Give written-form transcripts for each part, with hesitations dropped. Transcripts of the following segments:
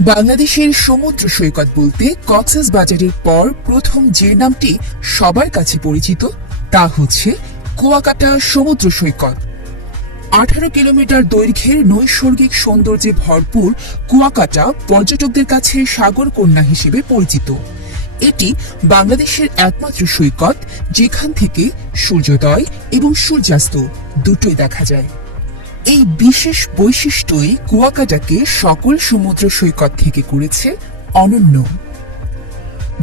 বাংলাদেশের সমুদ্র সৈকত বলতে কক্সবাজারের পর প্রথম যে নামটি সবার কাছে পরিচিত তা হচ্ছে কুয়াকাটা সমুদ্র সৈকত। 18 কিলোমিটার দৈর্ঘ্যের নৈসর্গিক সৌন্দর্যে ভরপুর কুয়াকাটা পর্যটকদের কাছে সাগর কন্যা হিসেবে পরিচিত। এটি বাংলাদেশের একমাত্র সৈকত যেখান থেকে সূর্যোদয় এবং সূর্যাস্ত দুটোই দেখা যায়। এই বিশেষ বৈশিষ্ট্যই কুয়াকাটাকে সকল সমুদ্র সৈকত থেকে করেছে অনন্য।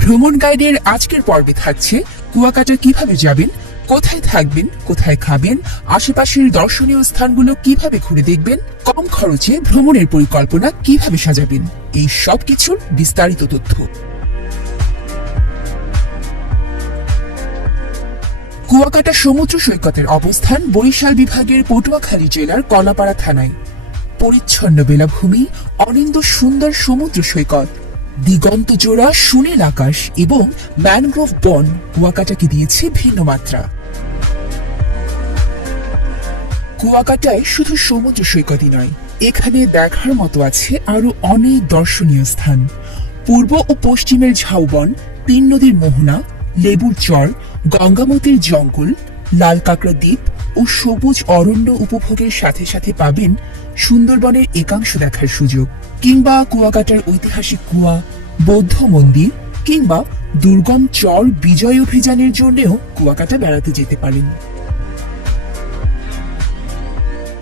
ভ্রমণ গাইডের আজকের পর্বে থাকছে কুয়াকাটা কিভাবে যাবেন, কোথায় থাকবেন, কোথায় খাবেন, আশেপাশের দর্শনীয় স্থানগুলো কিভাবে ঘুরে দেখবেন, কম খরচে ভ্রমণের পরিকল্পনা কিভাবে সাজাবেন, এই সব কিছুর বিস্তারিত তথ্য। কুয়াকাটা সমুদ্র সৈকতের অবস্থান বরিশাল বিভাগের পটুয়াখালী জেলার কলাপাড়া থানায়। পরিচ্ছন্ন বেলাভূমি, অনিন্দ সুন্দর সমুদ্র সৈকত, দিগন্ত জোড়া সুনীল আকাশ এবং ম্যানগ্রোভ বন কুয়াকাটাকে দিয়েছে ভিন্ন মাত্রা। কুয়াকাটায় শুধু সমুদ্র সৈকতই নয়, এখানে দেখার মতো আছে আরো অনেক দর্শনীয় স্থান। পূর্ব ও পশ্চিমের ঝাউবন, 3 নদীর মোহনা, লেবুর চর, গঙ্গামতির জঙ্গল, লাল কাঁকড়া দ্বীপ ও সবুজ অরণ্য উপভোগের সাথে সাথে পাবেন সুন্দরবনের একাংশ দেখার সুযোগ, কিংবা কুয়াকাটার ঐতিহাসিক কুয়া, বৌদ্ধ মন্দির কিংবা দুর্গম চর বিজয় অভিযানের জন্যও কুয়াকাটা বেড়াতে যেতে পারেন।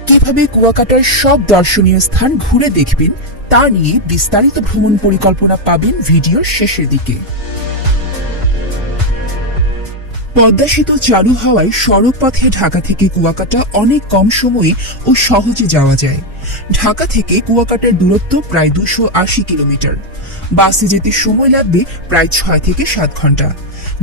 কিভাবে কুয়াকাটার সব দর্শনীয় স্থান ঘুরে দেখবেন তা নিয়ে বিস্তারিত ভ্রমণ পরিকল্পনা পাবেন ভিডিওর শেষের দিকে। পদ্মা সেতু চালু হওয়ায় সড়ক পথে ঢাকা থেকে কুয়াকাটা অনেক কম সময়ে ও সহজে যাওয়া যায়। ঢাকা থেকে কুয়াকাটার দূরত্ব প্রায় 280 কিলোমিটার। বাসে যেতে সময় লাগবে প্রায় 6 থেকে 7 ঘন্টা।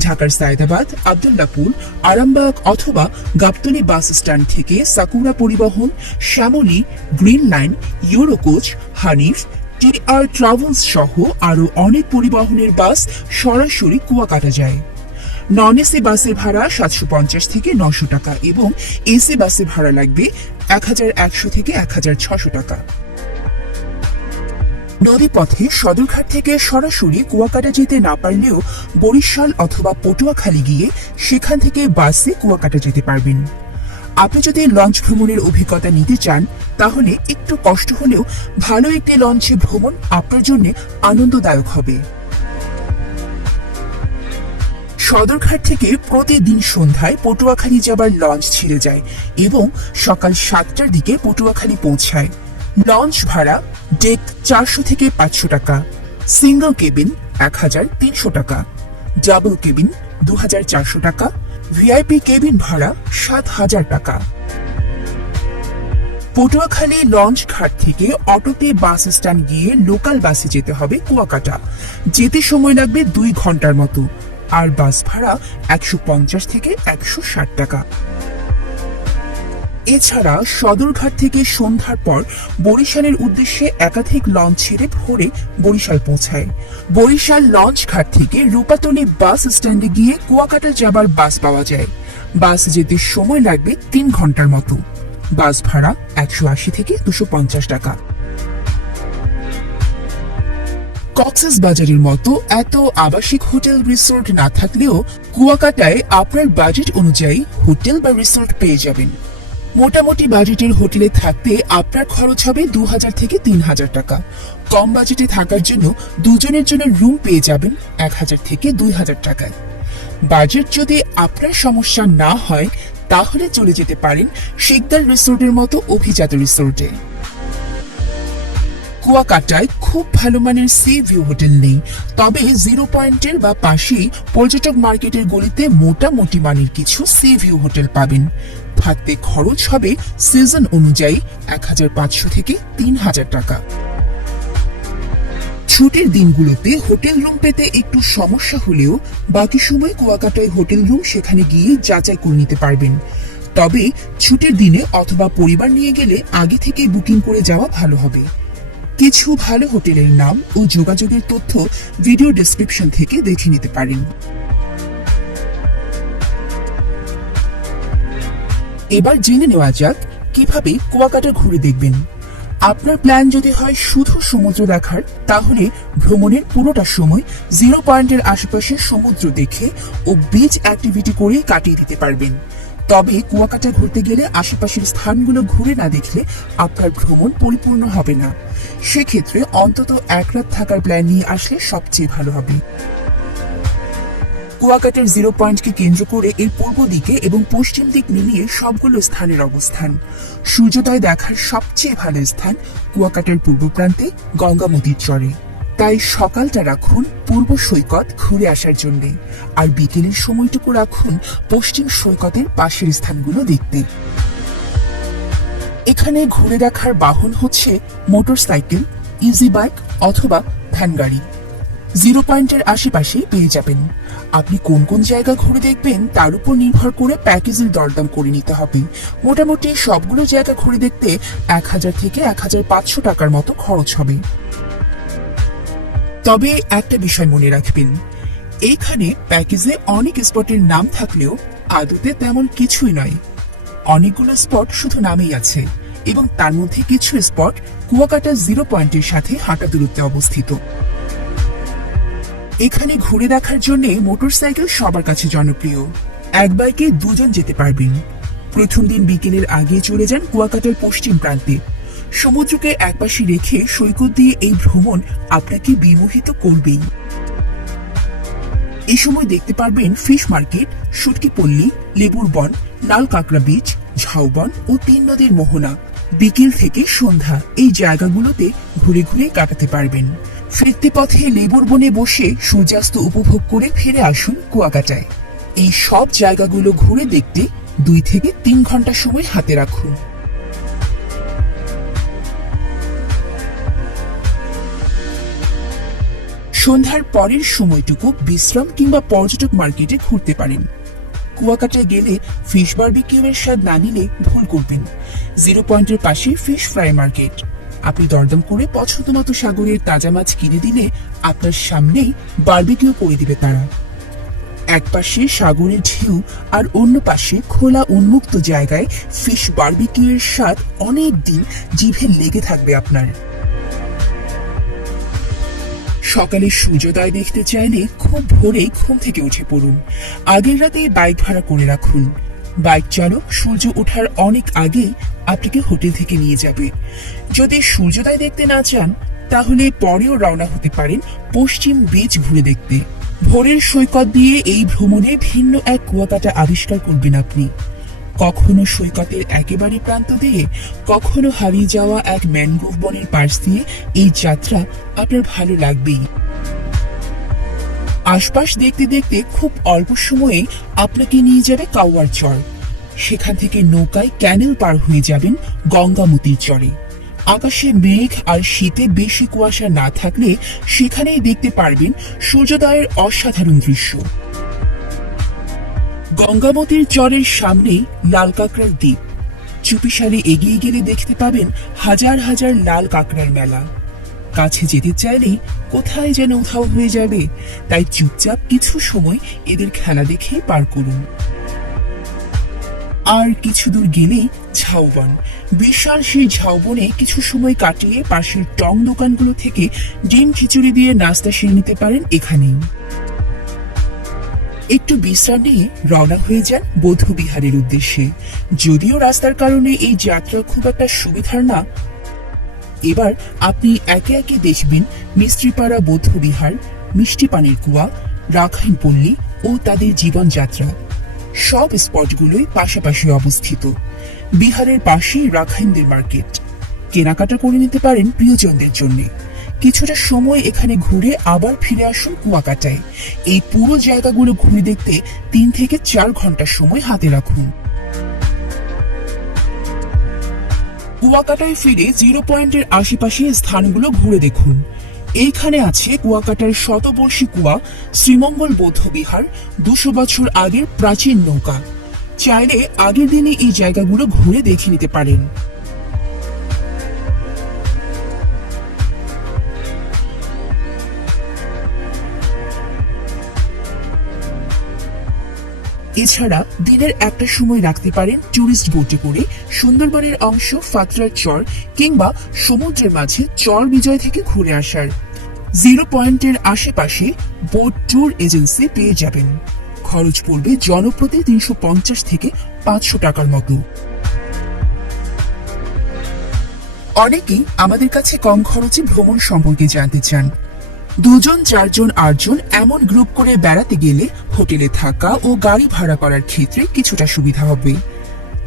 ঢাকার সায়দাবাদ, আব্দুল্লাহপুর, আরামবাগ অথবা গাবতলী বাস স্ট্যান্ড থেকে Sakura Paribahan, Shyamoli, green line, Eurocoach, Hanif, TR travels সহ আরো অনেক পরিবহনের বাস সরাসরি কুয়াকাটা যায়। নন এসি বাসের ভাড়া 750 থেকে 900 টাকা এবং এসি বাসের ভাড়া লাগবে 1100 থেকে 1600 টাকা। নদীপথে সদরঘাট থেকে সরাসরি কুয়াকাটা যেতে না পারলেও বরিশাল অথবা পটুয়াখালী গিয়ে সেখান থেকে বাসে কুয়াকাটা যেতে পারবেন। আপনি যদি লঞ্চ ভ্রমণের অভিজ্ঞতা নিতে চান তাহলে একটু কষ্ট হলেও ভালো একটি লঞ্চে ভ্রমণ আপনার জন্য আনন্দদায়ক হবে। সদরঘাট থেকে প্রতিদিন সন্ধ্যায় পটুয়াখালী যাবার লঞ্চ ছেড়ে যায় এবং সকাল 7টার দিকে পটুয়াখালী পৌঁছায়। লঞ্চ ভাড়া ডেক 400 থেকে 500 টাকা, সিঙ্গল কেবিন 1300 টাকা, ডাবল কেবিন 2400 টাকা, ভিআইপি কেবিন ভাড়া 7000 টাকা। পটুয়াখালী লঞ্চ ঘাট থেকে অটোতে বাস স্ট্যান্ড গিয়ে লোকাল বাসে যেতে হবে কুয়াকাটা। যেতে সময় লাগবে 2 ঘন্টার মতো, আর বাস ভাড়া 150 থেকে 160 টাকা। এছাড়া সদরঘাট থেকে সন্ধ্যার পর বরিশালের উদ্দেশ্যে একাধিক লঞ্চ ছেড়ে ভোরে বরিশাল পৌঁছায়। বরিশাল লঞ্চ ঘাট থেকে রূপাতলী বাস স্ট্যান্ডে গিয়ে কুয়াকাটা যাবার বাস পাওয়া যায়। বাস যেতে সময় লাগবে 3 ঘন্টার মতো। বাস ভাড়া 180 থেকে 250 টাকা। কক্সবাজারের মতো এত আবাসিক হোটেল রিসোর্ট না থাকলেও কুয়াকাটায় আপনার বাজেট অনুযায়ী হোটেল বা রিসোর্ট পেয়ে যাবেন। মোটামুটি বাজেটের হোটেলে থাকতে আপনার খরচ হবে 2000 থেকে 3000 টাকা। কম বাজেটে থাকার জন্য দুজনের জন্য রুম পেয়ে যাবেন 1000 থেকে 2000 টাকায়। বাজেট যদি আপনার সমস্যা না হয় তাহলে চলে যেতে পারেন শিকদার রিসোর্টের মতো অভিজাত রিসোর্টে। কুয়াকাটায় খুব ভালো মানের সি ভিউ হোটেল নেই, তবে 0 পয়েন্টের বা পাশেই পর্যটক মার্কেটের গলিতে মোটামুটি মানের কিছু সি ভিউ হোটেল পাবেন। থাকতে খরচ হবে সিজন অনুযায়ী 1500 থেকে 3000 টাকা। ছুটির দিনগুলোতে হোটেল রুম পেতে একটু সমস্যা হলেও বাকি সময় কুয়াকাটায় হোটেল রুম সেখানে গিয়ে যাচাই করে নিতে পারবেন। তবে ছুটির দিনে অথবা পরিবার নিয়ে গেলে আগে থেকে বুকিং করে যাওয়া ভালো হবে। কিছু ভালো হোটেলের নাম ও যোগাযোগের তথ্য ভিডিও ডেসক্রিপশন থেকে দেখে নিতে পারেন। এবার জেনে নেওয়া যাক কিভাবে কুয়াকাটা ঘুরে দেখবেন। আপনার প্ল্যান যদি হয় শুধু সমুদ্র দেখার, তাহলে ভ্রমণের পুরোটা সময় 0 পয়েন্টের আশেপাশে সমুদ্র দেখে ও বিচ অ্যাক্টিভিটি করেই কাটিয়ে দিতে পারবেন। তবে কুয়াকাটা ঘুরতে গেলে আশেপাশের স্থানগুলো ঘুরে না দেখলে আপনার ভ্রমণ পরিপূর্ণ হবে না। সেক্ষেত্রে অন্তত 1 রাত থাকার প্ল্যান নিয়ে আসলে সবচেয়ে ভালো হবে। কুয়াকাটার 0 পয়েন্টকে কেন্দ্র করে এর পূর্ব দিকে এবং পশ্চিম দিক মিলিয়ে সবগুলো স্থানের অবস্থান। সূর্যোদয় দেখার সবচেয়ে ভালো স্থান কুয়াকাটার পূর্ব প্রান্তে গঙ্গামতির চরে। তাই সকালটা রাখুন পূর্ব সৈকত ঘুরে আসার জন্য, আর বিকেলের সময়টুকু রাখুন পশ্চিম সৈকতের পাশের স্থানগুলো দেখতে। এখানে ঘুরে দেখার বাহন হচ্ছে মোটরসাইকেল, ইজি বাইক অথবা ভ্যান গাড়ি। 0 পয়েন্টের আশেপাশে পেয়ে যাবেন। আপনি কোন কোন জায়গা ঘুরে দেখবেন তার উপর নির্ভর করে প্যাকেজের দরদাম করে নিতে হবে। মোটামুটি সবগুলো জায়গা ঘুরে দেখতে 1000 থেকে 1500 টাকার মতো খরচ হবে। তবে একটা বিষয় মনে রাখবেন, এইখানে প্যাকেজে অনেক স্পটের নাম থাকলেও আদতে তেমন কিছুই নয়। অনেকগুলো স্পট শুধু নামেই আছে এবং তার মধ্যে কিছু স্পট কুয়াকাটা 0 পয়েন্টের সাথে হাঁটা দূরত্বে অবস্থিত। এখানে ঘুরে দেখার জন্য মোটরসাইকেল সবার কাছে জনপ্রিয়। এক বাইকে 2 জন যেতে পারবেন। প্রথম দিন বিকেলের আগে চলে যান কুয়াকাটার পশ্চিম প্রান্তে। সমুদ্রকে একপাশে রেখে সৈকত দিয়ে এই ভ্রমণ আপনাকে বিমোহিত করবেই। এই সময় দেখতে পারবেন ফিশ মার্কেট, শুটকি পল্লী, লেবুর বন, লাল কাঁকড়া বিচ, ঝাউবন ও 3 নদীর মোহনা। বিকেল থেকে সন্ধ্যা এই জায়গাগুলোতে ঘুরে ঘুরে কাটাতে পারবেন। ফিরতি পথে লেবুর বনে বসে সূর্যাস্ত উপভোগ করে ফিরে আসুন কুয়াকাটায়। এই সব জায়গাগুলো ঘুরে দেখতে 2 থেকে 3 ঘন্টা সময় হাতে রাখুন। সন্ধ্যার পরের সময়টুকু বিশ্রাম কিংবা পর্যটক মার্কেটে ঘুরতে পারেন। কুয়াকাটায় গেলে ফিশ বারবিকিউ এর স্বাদ না নিলে ভুল করবেন। 0 পয়েন্টের পাশে ফিশ ফ্রাই মার্কেট। আপনি দরদাম করে পছন্দ মতো সাগরের তাজা মাছ কিনে দিলে আপনার সামনেই বারবিকিউ করে দিবে তারা। এক পাশে সাগরের ঢেউ আর অন্য পাশে খোলা উন্মুক্ত জায়গায় ফিশ বারবিকিউ এর স্বাদ অনেক দিন জিভে লেগে থাকবে আপনার। সকালে সূর্যোদয় দেখতে চাইলে খুব ভোরে ঘুম থেকে উঠে পড়ুন। আগের রাতে বাইক ভাড়া করে রাখুন। বাইক চালক সূর্য ওঠার অনেক আগেই আপনাকে হোটেল থেকে নিয়ে যাবে। যদি সূর্যোদয় দেখতে না চান তাহলে পরেও রওনা হতে পারেন পশ্চিম বিচ ঘুরে দেখতে। ভোরের সৈকত দিয়ে এই ভ্রমণে ভিন্ন এক কুয়াকাটা আবিষ্কার করবেন আপনি। কখনো সৈকতের একেবারে প্রান্ত দিয়ে, কখনো হারিয়ে যাওয়া এক ম্যানগ্রোভ বনের পাশ দিয়ে এই যাত্রা আপনার ভালো লাগবেই। আশপাশ দেখতে দেখতে খুব অল্প সময়ে আপনাকে নিয়ে যাবে কাউয়ার চর। সেখান থেকে নৌকায় ক্যানেল পার হয়ে যাবেন গঙ্গামতির চরে। আকাশে মেঘ আর শীতে বেশি কুয়াশা না থাকলে সেখানেই দেখতে পারবেন সূর্যোদয়ের অসাধারণ দৃশ্য। গঙ্গামতির চরের সামনেই লাল কাঁকড়ার দ্বীপ। চুপিসারে এগিয়ে গেলে দেখতে পাবেন হাজার হাজার লাল কাঁকড়ার মেলা। কাছে যেতে চাইলেই কোথায় যেন উধাও হয়ে যাবে, তাই চুপচাপ কিছু সময় এদের খেলা দেখে পার করুন। আর কিছু দূর গেলেই ঝাউবন। বিশাল সেই ঝাউবনে কিছু সময় কাটিয়ে পাশের টং দোকানগুলো থেকে ডিম খিচুড়ি দিয়ে নাস্তা সেরে নিতে পারেন এখানেই। একটু বিশ্রাম নিয়ে রওনা হয়ে যান বৌদ্ধ বিহারের উদ্দেশ্যে। যদিও রাস্তার কারণে এই যাত্রা খুব একটা সুবিধার না। এবার আপনি একে একে দেখবেন মিস্ত্রিপাড়া বৌদ্ধ বিহার, মিষ্টি পানির কুয়া, রাখাইন পল্লী ও তাদের জীবনযাত্রা। সব স্পটগুলোই পাশাপাশি অবস্থিত। বিহারের পাশেই রাখাইনদের মার্কেট। কেনাকাটা করে নিতে পারেন প্রিয়জনদের জন্য। কিছুটা সময় এখানে ঘুরে আবার ফিরে আসুন কুয়াকাটায়। এই পুরো জায়গাগুলো ঘুরে দেখতে 3 থেকে 4 ঘন্টা সময় হাতে রাখুন। কুয়াকাটায় ফিরে 0 পয়েন্টের আশেপাশে স্থানগুলো ঘুরে দেখুন। এইখানে আছে কুয়াকাটার শতবর্ষী কুয়া, শ্রীমঙ্গল বৌদ্ধ বিহার, 200 বছর আগের প্রাচীন নৌকা। চাইলে আগের দিনে এই জায়গাগুলো ঘুরে দেখে নিতে পারেন। এছাড়া দিনের একটা সময় রাখতে পারেন ট্যুরিস্ট বোটে করে সুন্দরবনের অংশ ফাতরার চর কিংবা সমুদ্রের মাঝে চর বিজয় থেকে ঘুরে আসার। 0 পয়েন্টের আশেপাশে বোট ট্যুর এজেন্সি পেয়ে যাবেন। খরচ পড়বে জনপ্রতি 350 থেকে 500 টাকার মতো। অনেকেই আমাদের কাছে কম খরচে ভ্রমণ সম্পর্কে জানতে চান। 2 জন 4 জন 8 জন এমন গ্রুপ করে বেড়াতে গেলে হোটেলে থাকা ও গাড়ি ভাড়া করার ক্ষেত্রে কিছুটা সুবিধা হবে।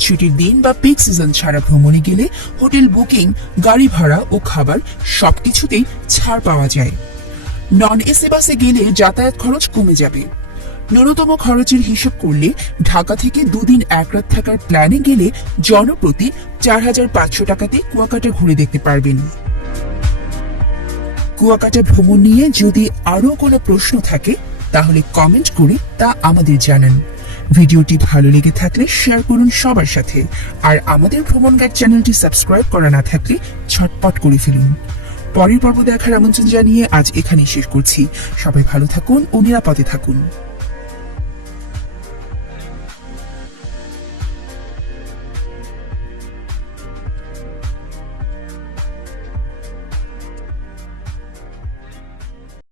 ছুটির দিন বা পিক সিজন ছাড়া ভ্রমণে গেলে হোটেল বুকিং, গাড়ি ভাড়া ও খাবার সবকিছুতেই ছাড় পাওয়া যায়। নন এসি বাসে গেলে যাতায়াত খরচ কমে যাবে। ন্যূনতম খরচের হিসাব করলে ঢাকা থেকে 2 দিন 1 রাত থাকার প্ল্যানে গেলে জনপ্রতি 4500 টাকাতে কুয়াকাটা ঘুরে দেখতে পারবেন। কুয়াকাটা ভ্রমণ নিয়ে যদি আরো কোনো প্রশ্ন থাকে তাহলে কমেন্ট করে তা আমাদের জানান। ভিডিওটি ভালো লেগে থাকলে শেয়ার করুন সবার সাথে, আর আমাদের ভ্রমণ গাইড চ্যানেলটি সাবস্ক্রাইব করা না থাকলে ঝটপট করে ফেলুন। পরের পর্ব দেখার আমন্ত্রণ জানিয়ে আজ এখানেই শেষ করছি। সবাই ভালো থাকুন ও নিরাপদে থাকুন।